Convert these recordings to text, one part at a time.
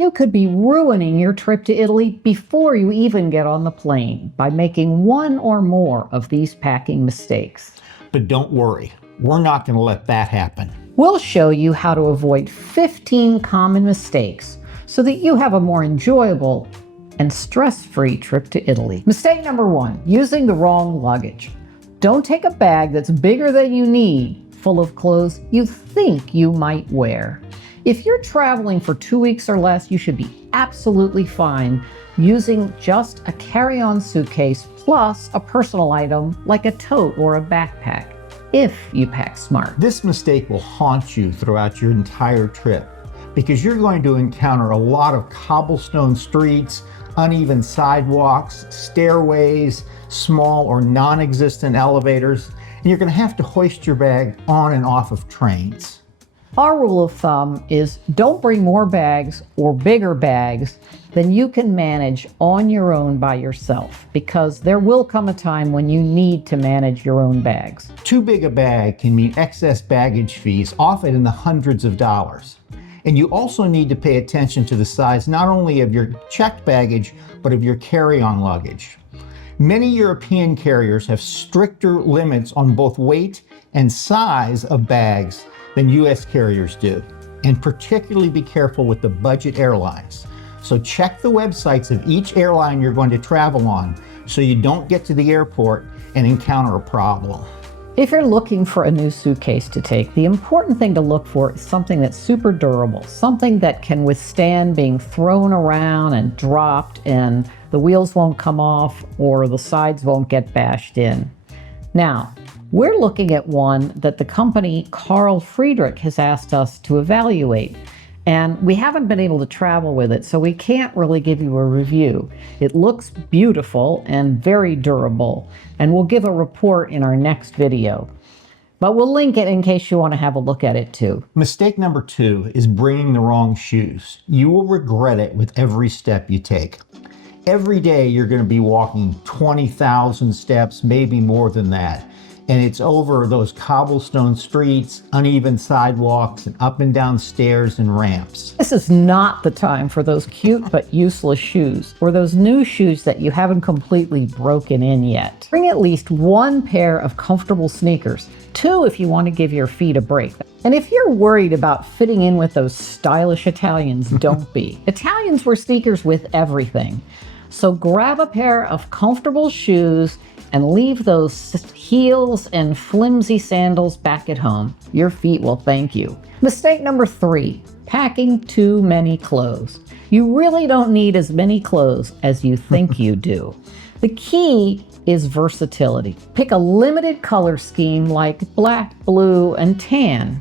You could be ruining your trip to Italy before you even get on the plane by making one or more of these packing mistakes. But don't worry, we're not going to let that happen. We'll show you how to avoid 15 common mistakes so that you have a more enjoyable and stress-free trip to Italy. Mistake number 1, using the wrong luggage. Don't take a bag that's bigger than you need, full of clothes you think you might wear. If you're traveling for 2 weeks or less, you should be absolutely fine using just a carry-on suitcase plus a personal item like a tote or a backpack, if you pack smart. This mistake will haunt you throughout your entire trip because you're going to encounter a lot of cobblestone streets, uneven sidewalks, stairways, small or non-existent elevators, and you're going to have to hoist your bag on and off of trains. Our rule of thumb is don't bring more bags or bigger bags than you can manage on your own by yourself, because there will come a time when you need to manage your own bags. Too big a bag can mean excess baggage fees, often in the hundreds of dollars. And you also need to pay attention to the size not only of your checked baggage, but of your carry-on luggage. Many European carriers have stricter limits on both weight and size of bags than US carriers do. And particularly be careful with the budget airlines. So check the websites of each airline you're going to travel on so you don't get to the airport and encounter a problem. If you're looking for a new suitcase to take, the important thing to look for is something that's super durable, something that can withstand being thrown around and dropped and the wheels won't come off or the sides won't get bashed in. Now, we're looking at one that the company Carl Friedrich has asked us to evaluate, and we haven't been able to travel with it, so we can't really give you a review. It looks beautiful and very durable, and we'll give a report in our next video. But we'll link it in case you want to have a look at it too. Mistake number 2 is bringing the wrong shoes. You will regret it with every step you take. Every day you're going to be walking 20,000 steps, maybe more than that. And it's over those cobblestone streets, uneven sidewalks, and up and down stairs and ramps. This is not the time for those cute but useless shoes, or those new shoes that you haven't completely broken in yet. Bring at least 1 pair of comfortable sneakers, 2 if you want to give your feet a break. And if you're worried about fitting in with those stylish Italians, don't be. Italians wear sneakers with everything. So grab a pair of comfortable shoes and leave those heels and flimsy sandals back at home. Your feet will thank you. Mistake number 3, packing too many clothes. You really don't need as many clothes as you think you do. The key is versatility. Pick a limited color scheme like black, blue, and tan,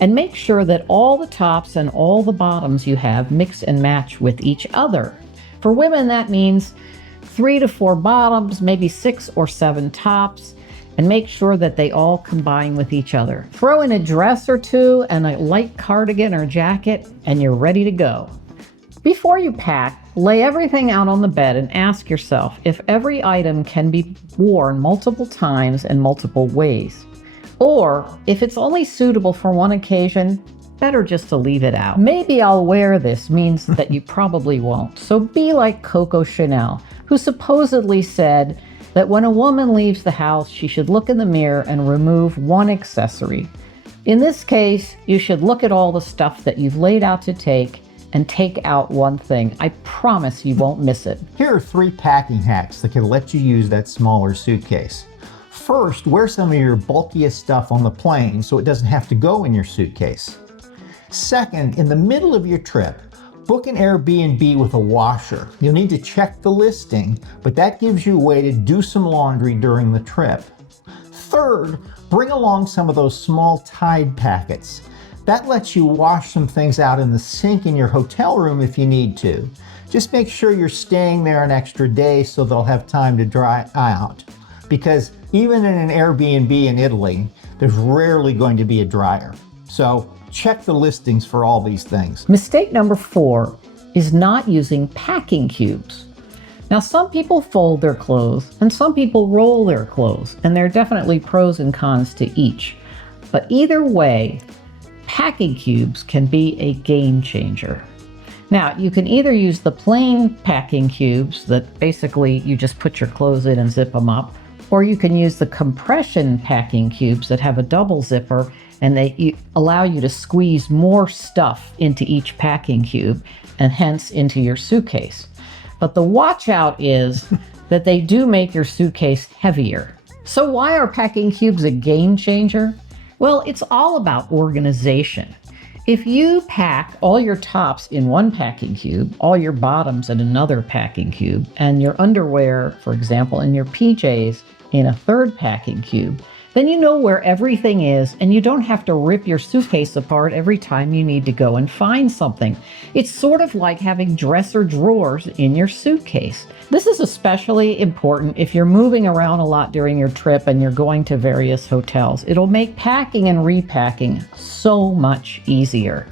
and make sure that all the tops and all the bottoms you have mix and match with each other. For women, that means 3 to 4 bottoms, maybe 6 or 7 tops, and make sure that they all combine with each other. Throw in a dress or 2 and a light cardigan or jacket, and you're ready to go. Before you pack, lay everything out on the bed and ask yourself if every item can be worn multiple times and multiple ways. Or if it's only suitable for one occasion, better just to leave it out. Maybe I'll wear this means that you probably won't. So be like Coco Chanel, who supposedly said that when a woman leaves the house, she should look in the mirror and remove 1 accessory. In this case, you should look at all the stuff that you've laid out to take and take out 1 thing. I promise you won't miss it. Here are 3 packing hacks that can let you use that smaller suitcase. First, wear some of your bulkiest stuff on the plane so it doesn't have to go in your suitcase. Second, in the middle of your trip, book an Airbnb with a washer. You'll need to check the listing, but that gives you a way to do some laundry during the trip. Third, bring along some of those small Tide packets. That lets you wash some things out in the sink in your hotel room if you need to. Just make sure you're staying there an extra day so they'll have time to dry out. Because even in an Airbnb in Italy, there's rarely going to be a dryer. So check the listings for all these things. Mistake number 4 is not using packing cubes. Now, some people fold their clothes and some people roll their clothes, and there are definitely pros and cons to each. But either way, packing cubes can be a game changer. Now, you can either use the plain packing cubes that basically you just put your clothes in and zip them up, or you can use the compression packing cubes that have a double zipper and they allow you to squeeze more stuff into each packing cube and hence into your suitcase. But the watch out is that they do make your suitcase heavier. So why are packing cubes a game changer? Well, it's all about organization. If you pack all your tops in one packing cube, all your bottoms in another packing cube, and your underwear, for example, and your PJs in a third packing cube, then you know where everything is and you don't have to rip your suitcase apart every time you need to go and find something. It's sort of like having dresser drawers in your suitcase. This is especially important if you're moving around a lot during your trip and you're going to various hotels. It'll make packing and repacking so much easier.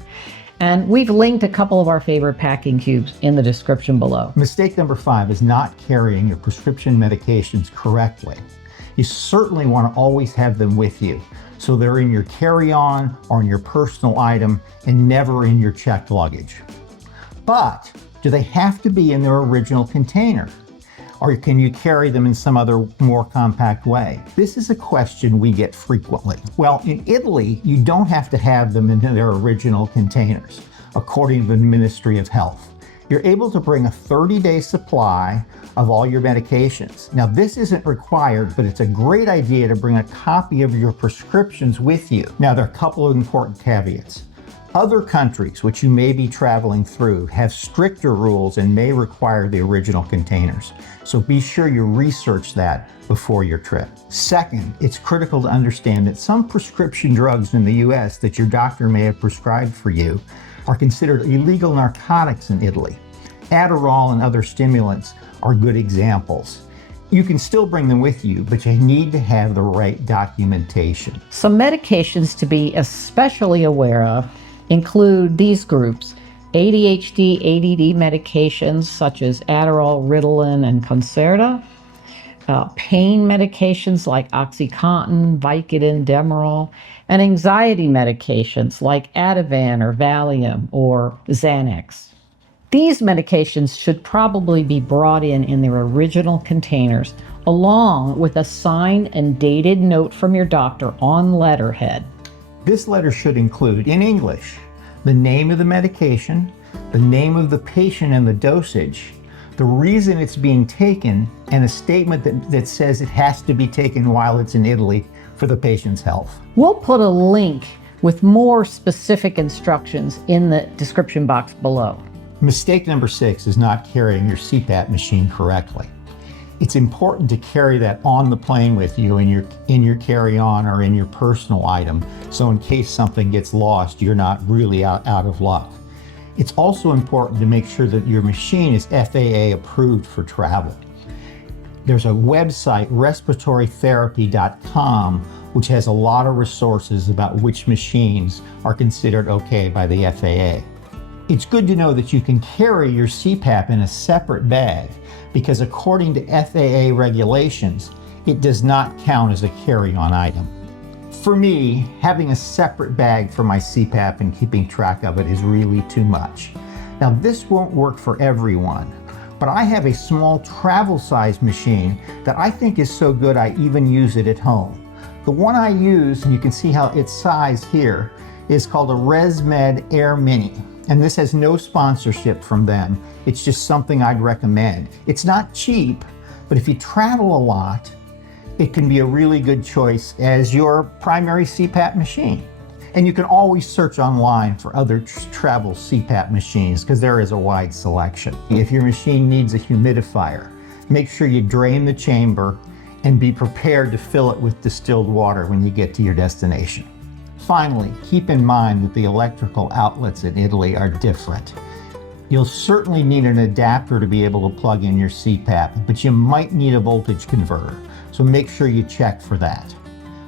And we've linked a couple of our favorite packing cubes in the description below. Mistake number 5 is not carrying your prescription medications correctly. You certainly want to always have them with you, so they're in your carry-on or in your personal item and never in your checked luggage. But do they have to be in their original container? Or can you carry them in some other more compact way? This is a question we get frequently. Well, in Italy, you don't have to have them in their original containers, according to the Ministry of Health. You're able to bring a 30-day supply of all your medications. Now, this isn't required, but it's a great idea to bring a copy of your prescriptions with you. Now, there are a couple of important caveats. Other countries which you may be traveling through have stricter rules and may require the original containers. So be sure you research that before your trip. Second, it's critical to understand that some prescription drugs in the US that your doctor may have prescribed for you are considered illegal narcotics in Italy. Adderall and other stimulants are good examples. You can still bring them with you, but you need to have the right documentation. Some medications to be especially aware of include these groups: ADHD, ADD medications such as Adderall, Ritalin, and Concerta, pain medications like OxyContin, Vicodin, Demerol, and anxiety medications like Ativan or Valium or Xanax. These medications should probably be brought in their original containers, along with a signed and dated note from your doctor on letterhead. This letter should include, in English, the name of the medication, the name of the patient and the dosage, the reason it's being taken, and a statement that says it has to be taken while it's in Italy for the patient's health. We'll put a link with more specific instructions in the description box below. Mistake number 6 is not carrying your CPAP machine correctly. It's important to carry that on the plane with you in your carry-on or in your personal item, so in case something gets lost, you're not really out of luck. It's also important to make sure that your machine is FAA approved for travel. There's a website, respiratorytherapy.com, which has a lot of resources about which machines are considered okay by the FAA. It's good to know that you can carry your CPAP in a separate bag because according to FAA regulations, it does not count as a carry-on item. For me, having a separate bag for my CPAP and keeping track of it is really too much. Now, this won't work for everyone, but I have a small travel-sized machine that I think is so good I even use it at home. The one I use, and you can see how it's sized here, is called a ResMed Air Mini. And this has no sponsorship from them. It's just something I'd recommend. It's not cheap, but if you travel a lot, it can be a really good choice as your primary CPAP machine. And you can always search online for other travel CPAP machines because there is a wide selection. If your machine needs a humidifier, make sure you drain the chamber and be prepared to fill it with distilled water when you get to your destination. Finally, keep in mind that the electrical outlets in Italy are different. You'll certainly need an adapter to be able to plug in your CPAP, but you might need a voltage converter, so make sure you check for that.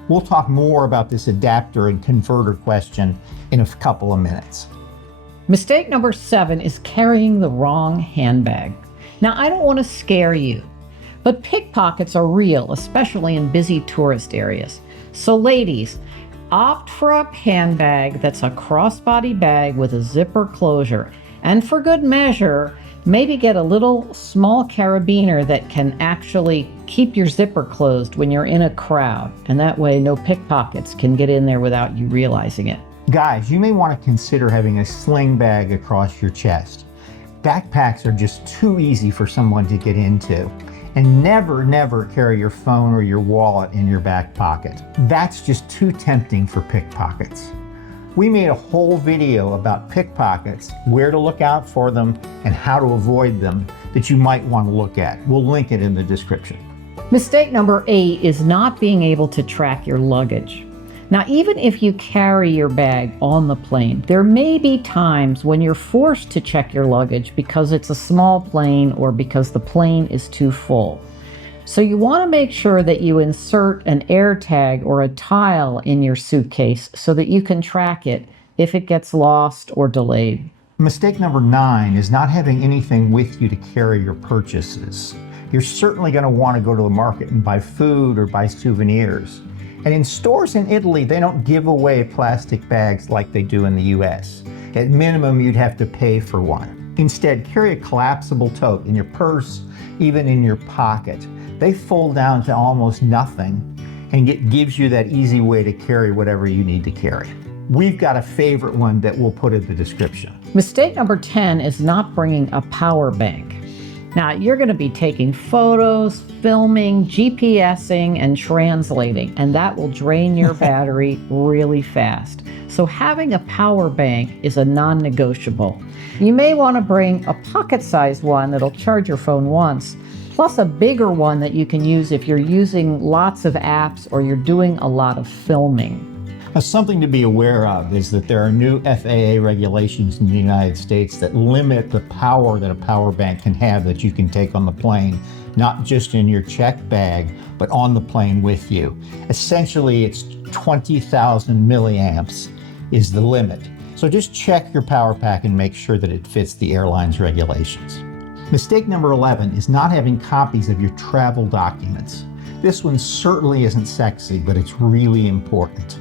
We'll talk more about this adapter and converter question in a couple of minutes. Mistake number 7 is carrying the wrong handbag. Now, I don't want to scare you, but pickpockets are real, especially in busy tourist areas. So ladies, opt for a handbag that's a crossbody bag with a zipper closure And for good measure, maybe get a little small carabiner that can actually keep your zipper closed when you're in a crowd. And that way no pickpockets can get in there without you realizing it. Guys, you may want to consider having a sling bag across your chest. Backpacks are just too easy for someone to get into. And never carry your phone or your wallet in your back pocket. That's just too tempting for pickpockets. We made a whole video about pickpockets, where to look out for them, and how to avoid them that you might want to look at. We'll link it in the description. Mistake number 8 is not being able to track your luggage. Now, even if you carry your bag on the plane, there may be times when you're forced to check your luggage because it's a small plane or because the plane is too full. So you want to make sure that you insert an air tag or a tile in your suitcase so that you can track it if it gets lost or delayed. Mistake number 9 is not having anything with you to carry your purchases. You're certainly going to want to go to the market and buy food or buy souvenirs. And in stores in Italy, they don't give away plastic bags like they do in the US. At minimum, you'd have to pay for one. Instead, carry a collapsible tote in your purse, even in your pocket. They fold down to almost nothing, and it gives you that easy way to carry whatever you need to carry. We've got a favorite one that we'll put in the description. Mistake number 10 is not bringing a power bank. Now, you're going to be taking photos, filming, GPSing, and translating, and that will drain your battery really fast. So having a power bank is a non-negotiable. You may want to bring a pocket-sized one that'll charge your phone once, plus a bigger one that you can use if you're using lots of apps or you're doing a lot of filming. Now, something to be aware of is that there are new FAA regulations in the United States that limit the power that a power bank can have that you can take on the plane, not just in your checked bag, but on the plane with you. Essentially, it's 20,000 milliamps is the limit. So just check your power pack and make sure that it fits the airline's regulations. Mistake number 11 is not having copies of your travel documents. This one certainly isn't sexy, but it's really important.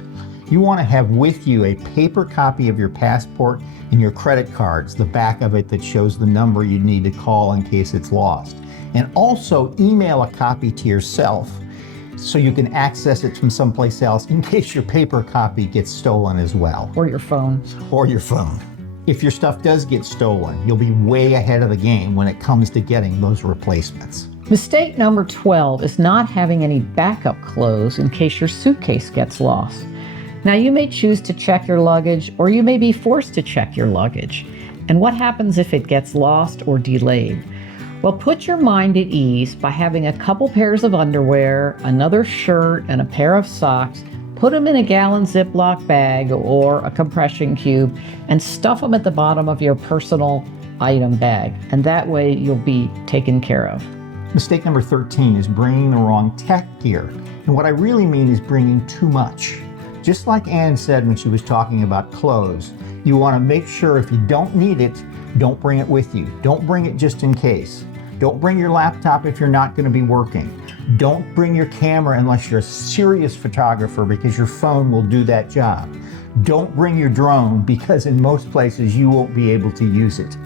You want to have with you a paper copy of your passport and your credit cards, the back of it that shows the number you need to call in case it's lost. And also email a copy to yourself so you can access it from someplace else in case your paper copy gets stolen as well. Or your phone. Or your phone. If your stuff does get stolen, you'll be way ahead of the game when it comes to getting those replacements. Mistake number 12 is not having any backup clothes in case your suitcase gets lost. Now, you may choose to check your luggage, or you may be forced to check your luggage. And what happens if it gets lost or delayed? Well, put your mind at ease by having a couple pairs of underwear, another shirt, and a pair of socks. Put them in a gallon Ziploc bag or a compression cube and stuff them at the bottom of your personal item bag. And that way you'll be taken care of. Mistake number 13 is bringing the wrong tech gear. And what I really mean is bringing too much. Just like Ann said when she was talking about clothes, you want to make sure if you don't need it, don't bring it with you. Don't bring it just in case. Don't bring your laptop if you're not going to be working. Don't bring your camera unless you're a serious photographer because your phone will do that job. Don't bring your drone because in most places you won't be able to use it.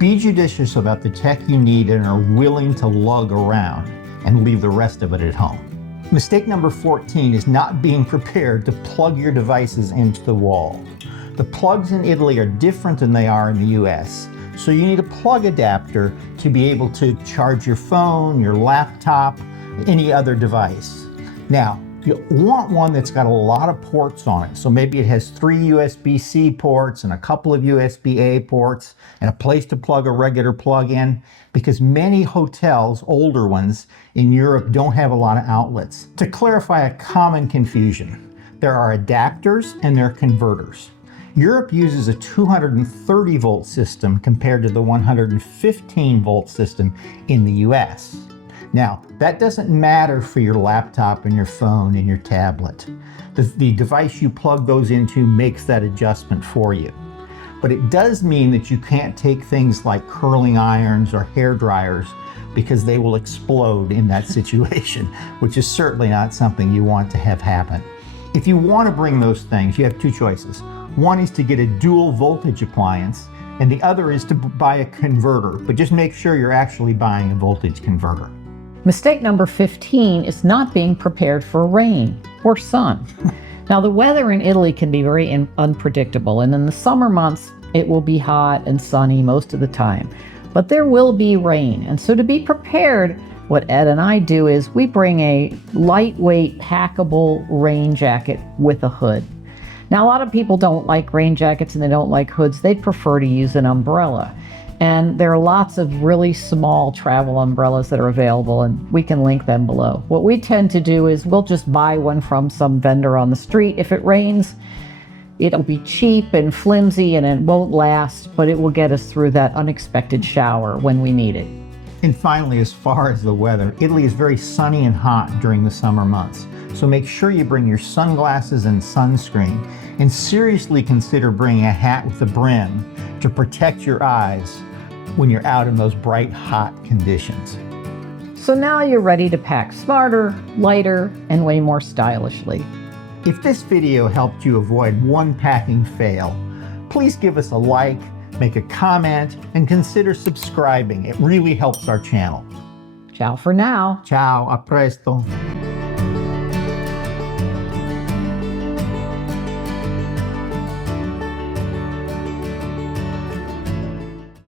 Be judicious about the tech you need and are willing to lug around and leave the rest of it at home. Mistake number 14 is not being prepared to plug your devices into the wall. The plugs in Italy are different than they are in the US, so you need a plug adapter to be able to charge your phone, your laptop, any other device. Now, you want one that's got a lot of ports on it. So maybe it has 3 USB-C ports and a couple of USB-A ports and a place to plug a regular plug in, because many hotels, older ones in Europe, don't have a lot of outlets. To clarify a common confusion, there are adapters and there are converters. Europe uses a 230 volt system compared to the 115 volt system in the US. Now, that doesn't matter for your laptop and your phone and your tablet. The device you plug those into makes that adjustment for you. But it does mean that you can't take things like curling irons or hair dryers because they will explode in that situation, which is certainly not something you want to have happen. If you want to bring those things, you have 2 choices. One is to get a dual voltage appliance and the other is to buy a converter, but just make sure you're actually buying a voltage converter. Mistake number 15 is not being prepared for rain or sun. Now, the weather in Italy can be very unpredictable, and in the summer months, it will be hot and sunny most of the time. But there will be rain, and so to be prepared, what Ed and I do is we bring a lightweight, packable rain jacket with a hood. Now, a lot of people don't like rain jackets and they don't like hoods. They'd prefer to use an umbrella. And there are lots of really small travel umbrellas that are available, and we can link them below. What we tend to do is we'll just buy one from some vendor on the street. If it rains, it'll be cheap and flimsy and it won't last, but it will get us through that unexpected shower when we need it. And finally, as far as the weather, Italy is very sunny and hot during the summer months. So make sure you bring your sunglasses and sunscreen, and seriously consider bringing a hat with a brim to protect your eyes when you're out in those bright, hot conditions. So now you're ready to pack smarter, lighter, and way more stylishly. If this video helped you avoid one packing fail, please give us a like, make a comment, and consider subscribing. It really helps our channel. Ciao for now. Ciao, a presto.